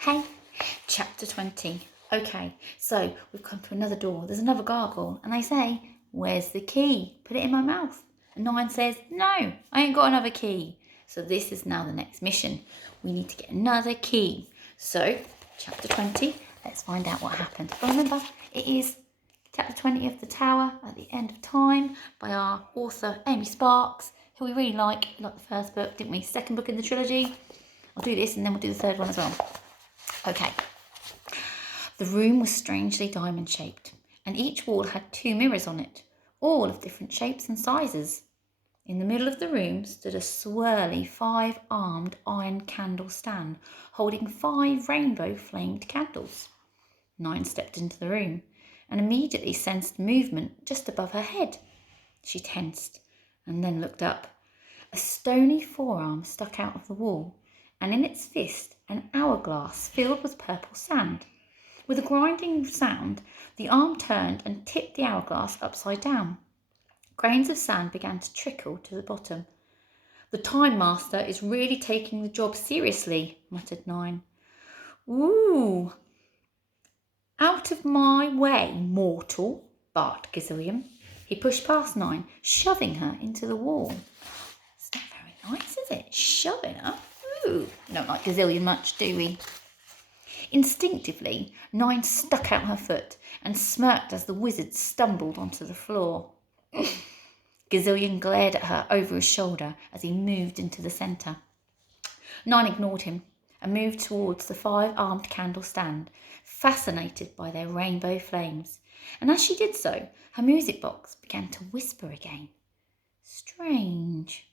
Hey, chapter 20. Okay, so we've come to another door. There's another gargoyle, and they say, "Where's the key? Put it in my mouth." And Nine says, "No, I ain't got another key." So this is now the next mission. We need to get another key. So, chapter 20, let's find out what happened. But remember, it is chapter 20 of The Tower at the End of Time by our author, Amy Sparks, who we really like. We liked the first book, didn't we? Second book in the trilogy. I'll do this and then we'll do the third one as well. Okay. The room was strangely diamond-shaped, and each wall had 2 mirrors on it, all of different shapes and sizes. In the middle of the room stood a swirly 5-armed iron candle stand, holding 5 rainbow-flamed candles. Nine stepped into the room, and immediately sensed movement just above her head. She tensed, and then looked up. A stony forearm stuck out of the wall, and in its fist an hourglass filled with purple sand. With a grinding sound, the arm turned and tipped the hourglass upside down. Grains of sand began to trickle to the bottom. "The Time Master is really taking the job seriously," muttered Nine. "Ooh! Out of my way, mortal," barked Gazillion. He pushed past Nine, shoving her into the wall. It's not very nice, is it? Shoving her? Ooh, we don't like Gazillion much, do we? Instinctively, Nine stuck out her foot and smirked as the wizard stumbled onto the floor. Gazillion glared at her over his shoulder as he moved into the centre. Nine ignored him and moved towards the 5-armed candle stand, fascinated by their rainbow flames. And as she did so, her music box began to whisper again. Strange.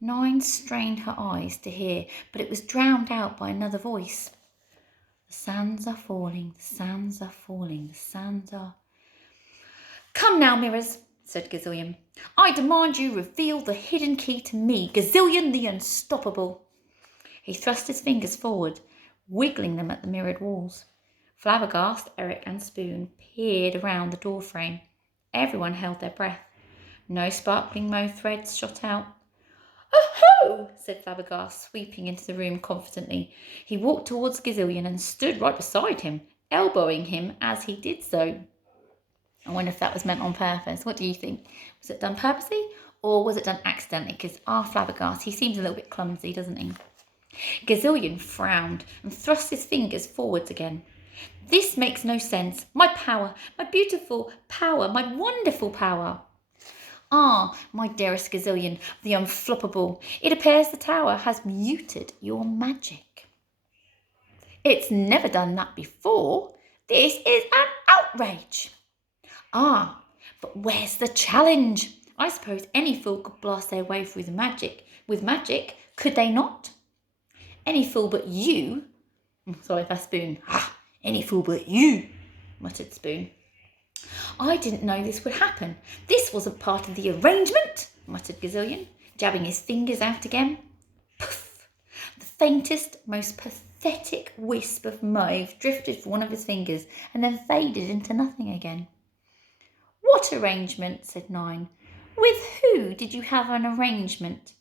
Nine strained her eyes to hear, but it was drowned out by another voice. "The sands are falling, the sands are falling, the sands are..." "Come now, mirrors," said Gazillion. "I demand you reveal the hidden key to me, Gazillion the Unstoppable." He thrust his fingers forward, wiggling them at the mirrored walls. Flabbergast, Eric and Spoon peered around the doorframe. Everyone held their breath. No sparkling mauve threads shot out. "Oh-ho!" said Flabbergast, sweeping into the room confidently. He walked towards Gazillion and stood right beside him, elbowing him as he did so. I wonder if that was meant on purpose. What do you think? Was it done purposely or was it done accidentally? Because our Flabbergast, he seems a little bit clumsy, doesn't he? Gazillion frowned and thrust his fingers forwards again. "This makes no sense. My power, my beautiful power, my wonderful power." "Ah, my dearest Gazillion, the Unfloppable, it appears the tower has muted your magic." "It's never done that before. This is an outrage." "Ah, but where's the challenge? I suppose any fool could blast their way through with magic, could they not?" "Any fool but you." Sorry if I Spoon. "Ah, any fool but you," muttered Spoon. "I didn't know this would happen. This wasn't part of the arrangement," muttered Gazillion, jabbing his fingers out again. Puff! The faintest, most pathetic wisp of mauve drifted from one of his fingers and then faded into nothing again. "What arrangement?" said Nine. "With who did you have an arrangement?"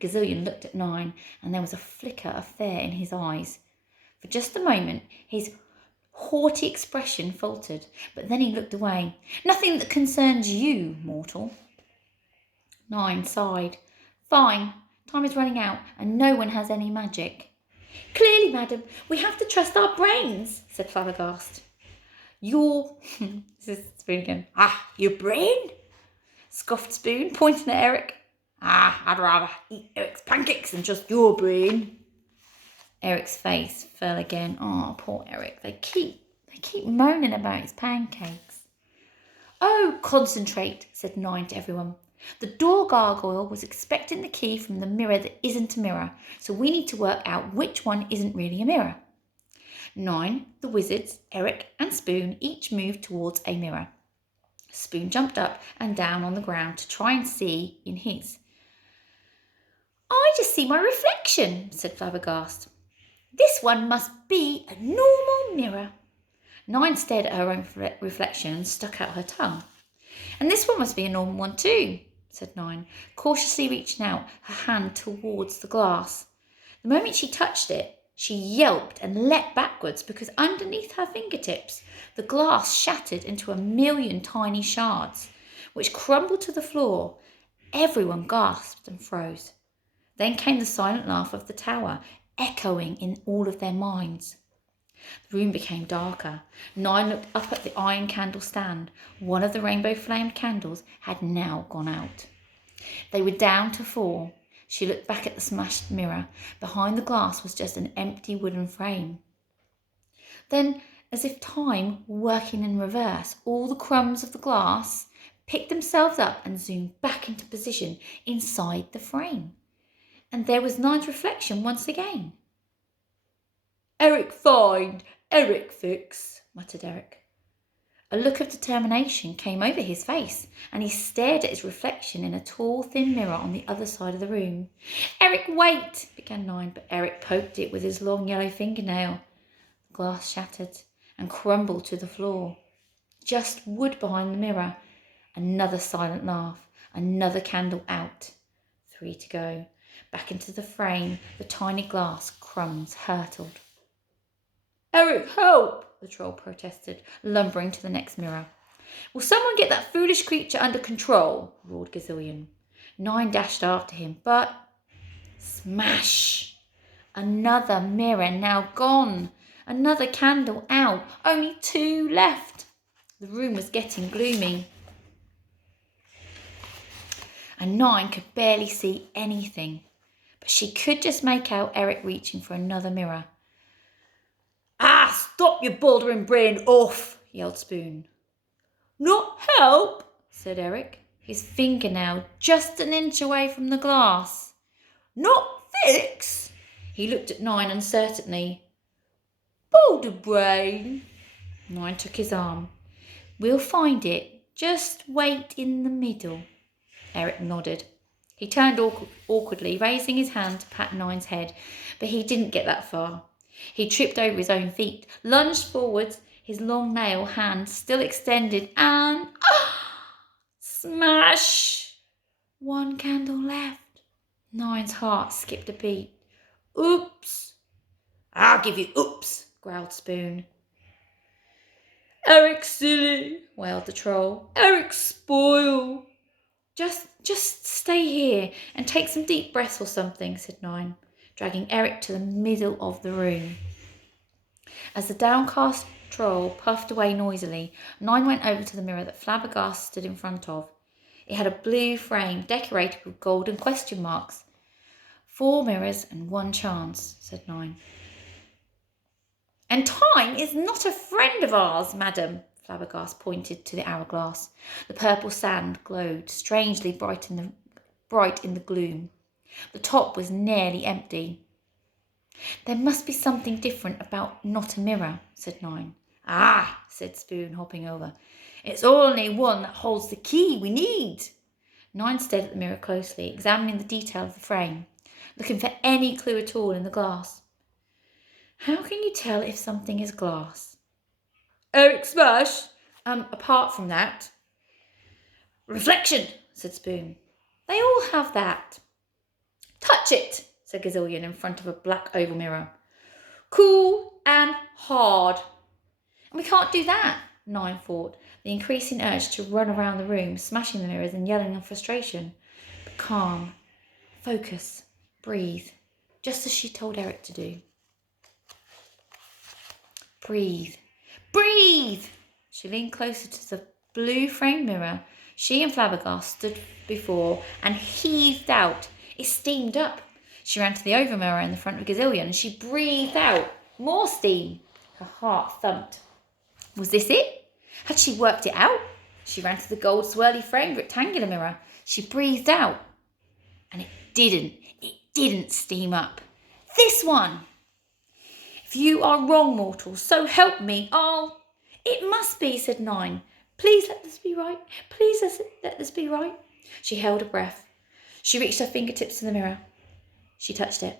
Gazillion looked at Nine, and there was a flicker of fear in his eyes. For just a moment, his haughty expression faltered, but then he looked away. "Nothing that concerns you, mortal." Nine sighed. "Fine. Time is running out, and no one has any magic." "Clearly, madam, we have to trust our brains," said Flabbergast. "Your..." This is Spoon again. "Ah, your brain?" scoffed Spoon, pointing at Eric. "Ah, I'd rather eat Eric's pancakes than just your brain." Eric's face fell again. Oh, poor Eric. They keep moaning about his pancakes. "Oh, concentrate," said Nine to everyone. "The door gargoyle was expecting the key from the mirror that isn't a mirror, so we need to work out which one isn't really a mirror." Nine, the wizards, Eric and Spoon each moved towards a mirror. Spoon jumped up and down on the ground to try and see in his. "I just see my reflection," said Flabbergast. "This one must be a normal mirror." Nine stared at her own reflection and stuck out her tongue. "And this one must be a normal one too," said Nine, cautiously reaching out her hand towards the glass. The moment she touched it, She yelped and leapt backwards because underneath her fingertips, the glass shattered into a million tiny shards, which crumbled to the floor. Everyone gasped and froze. Then came the silent laugh of the tower, echoing in all of their minds. The room became darker. 9 looked up at the iron candle stand. One of the rainbow-flamed candles had now gone out. They were down to 4. She looked back at the smashed mirror. Behind the glass was just an empty wooden frame. Then, as if time were working in reverse, all the crumbs of the glass picked themselves up and zoomed back into position inside the frame. And there was 9's reflection once again. "Eric find, Eric fix," muttered Eric. A look of determination came over his face, and he stared at his reflection in a tall, thin mirror on the other side of the room. "Eric, wait," began 9, but Eric poked it with his long yellow fingernail. The glass shattered and crumbled to the floor. Just wood behind the mirror. Another silent laugh. Another candle out. 3 to go. Back into the frame, the tiny glass crumbs hurtled. "Eric, help!" the troll protested, lumbering to the next mirror. "Will someone get that foolish creature under control?" roared Gazillion. 9 dashed after him, but smash! Another mirror now gone. Another candle out. Only 2 left. The room was getting gloomy, and 9 could barely see anything, but she could just make out Eric reaching for another mirror. "Ah, stop your bouldering brain off," yelled Spoon. "Not help," said Eric, his fingernail just an inch away from the glass. "Not fix?" He looked at 9 uncertainly. "Boulder brain." 9 took his arm. "We'll find it. Just wait in the middle." Eric nodded. He turned awkwardly, raising his hand to pat 9's head, but he didn't get that far. He tripped over his own feet, lunged forwards, his long nail hand still extended, and smash! 1 candle left. 9's heart skipped a beat. "Oops." "I'll give you oops," growled Spoon. "Eric silly," wailed the troll. "Eric spoil." Just stay here and take some deep breaths or something," said 9, dragging Eric to the middle of the room. As the downcast troll puffed away noisily, 9 went over to the mirror that Flabbergast stood in front of. It had a blue frame decorated with golden question marks. 4 mirrors and 1 chance, said 9. "And time is not a friend of ours, madam." Flabbergast pointed to the hourglass. The purple sand glowed strangely bright in the gloom. The top was nearly empty. "There must be something different about not a mirror," said 9. "Ah," said Spoon, hopping over. "It's only one that holds the key we need." 9 stared at the mirror closely, examining the detail of the frame, looking for any clue at all in the glass. "How can you tell if something is glass?" "Eric smash. Apart from that." "Reflection," said Spoon. "They all have that." "Touch it," said Gazillion in front of a black oval mirror. "Cool and hard." "And we can't do that," 9 thought, the increasing urge to run around the room, smashing the mirrors and yelling in frustration. But calm, focus, breathe, just as she told Eric to do. Breathe. Breathe! She leaned closer to the blue framed mirror she and Flabbergast stood before and heaved out. It steamed up. She ran to the oval mirror in the front of Gazillion and she breathed out. More steam. Her heart thumped. Was this it? Had she worked it out? She ran to the gold swirly framed rectangular mirror. She breathed out. And it didn't steam up. This one! "If you are wrong, mortal, so help me, It must be," said 9. "Please let this be right. Please let this be right." She held her breath. She reached her fingertips to the mirror. She touched it.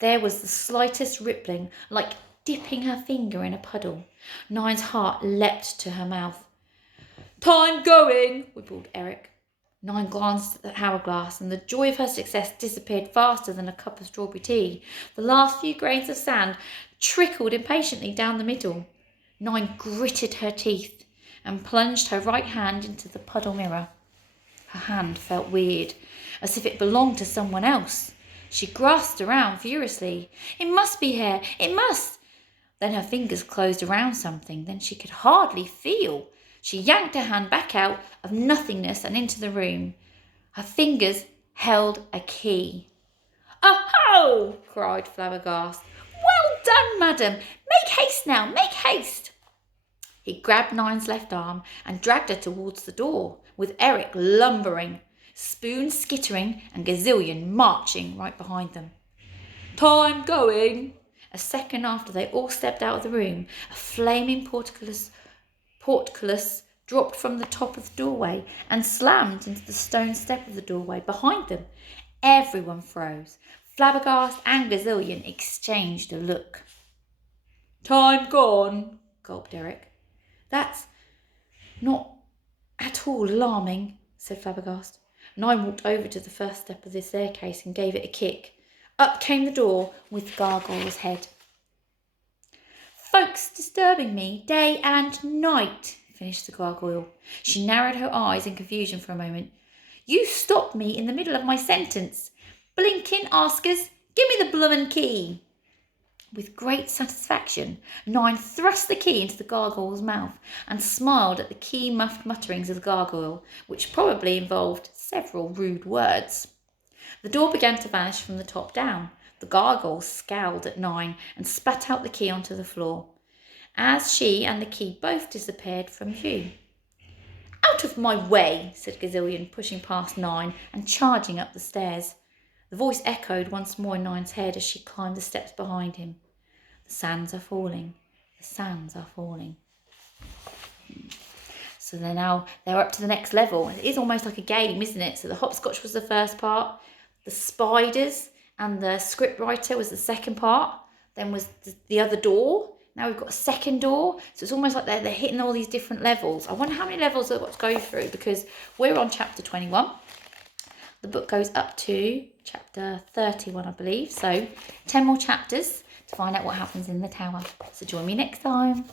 There was the slightest rippling, like dipping her finger in a puddle. 9's heart leapt to her mouth. "Time going," whistled Eric. Nine glanced at the hourglass, and the joy of her success disappeared faster than a cup of strawberry tea. The last few grains of sand trickled impatiently down the middle. Nine gritted her teeth and plunged her right hand into the puddle mirror. Her hand felt weird, as if it belonged to someone else. She grasped around furiously. It must be hair, it must! Then her fingers closed around something. Then she could hardly feel. She yanked her hand back out of nothingness and into the room. Her fingers held a key. "Oh-ho!" cried Flabbergast. "Well done, madam! Make haste now, make haste!" He grabbed Nine's left arm and dragged her towards the door, with Eric lumbering, Spoon skittering, and Gazillion marching right behind them. "Time going!" A second after they all stepped out of the room, a flaming portcullis dropped from the top of the doorway and slammed into the stone step of the doorway behind them. Everyone froze. Flabbergast and Gazillion exchanged a look. "Time gone," gulped Eric. "That's not at all alarming," said Flabbergast. Nine walked over to the first step of the staircase and gave it a kick. Up came the door with Gargoyle's head. "Folks disturbing me day and night," finished the gargoyle. She narrowed her eyes in confusion for a moment. "You stopped me in the middle of my sentence. Blinkin' askers, give me the bloomin' key." With great satisfaction, Nine thrust the key into the gargoyle's mouth and smiled at the key-muffed mutterings of the gargoyle, which probably involved several rude words. The door began to vanish from the top down. The gargoyle scowled at Nine and spat out the key onto the floor, as she and the key both disappeared from view. "Out of my way," said Gazillion, pushing past Nine and charging up the stairs. The voice echoed once more in Nine's head as she climbed the steps behind him. "The sands are falling. The sands are falling." So they're up to the next level. It is almost like a game, isn't it? So the hopscotch was the first part. The spiders and the scriptwriter was the second part. Then was the other door. Now we've got a second door. So it's almost like they're hitting all these different levels. I wonder how many levels they've got to go through, because we're on chapter 21. The book goes up to chapter 31, I believe. So 10 more chapters to find out what happens in the tower. So join me next time.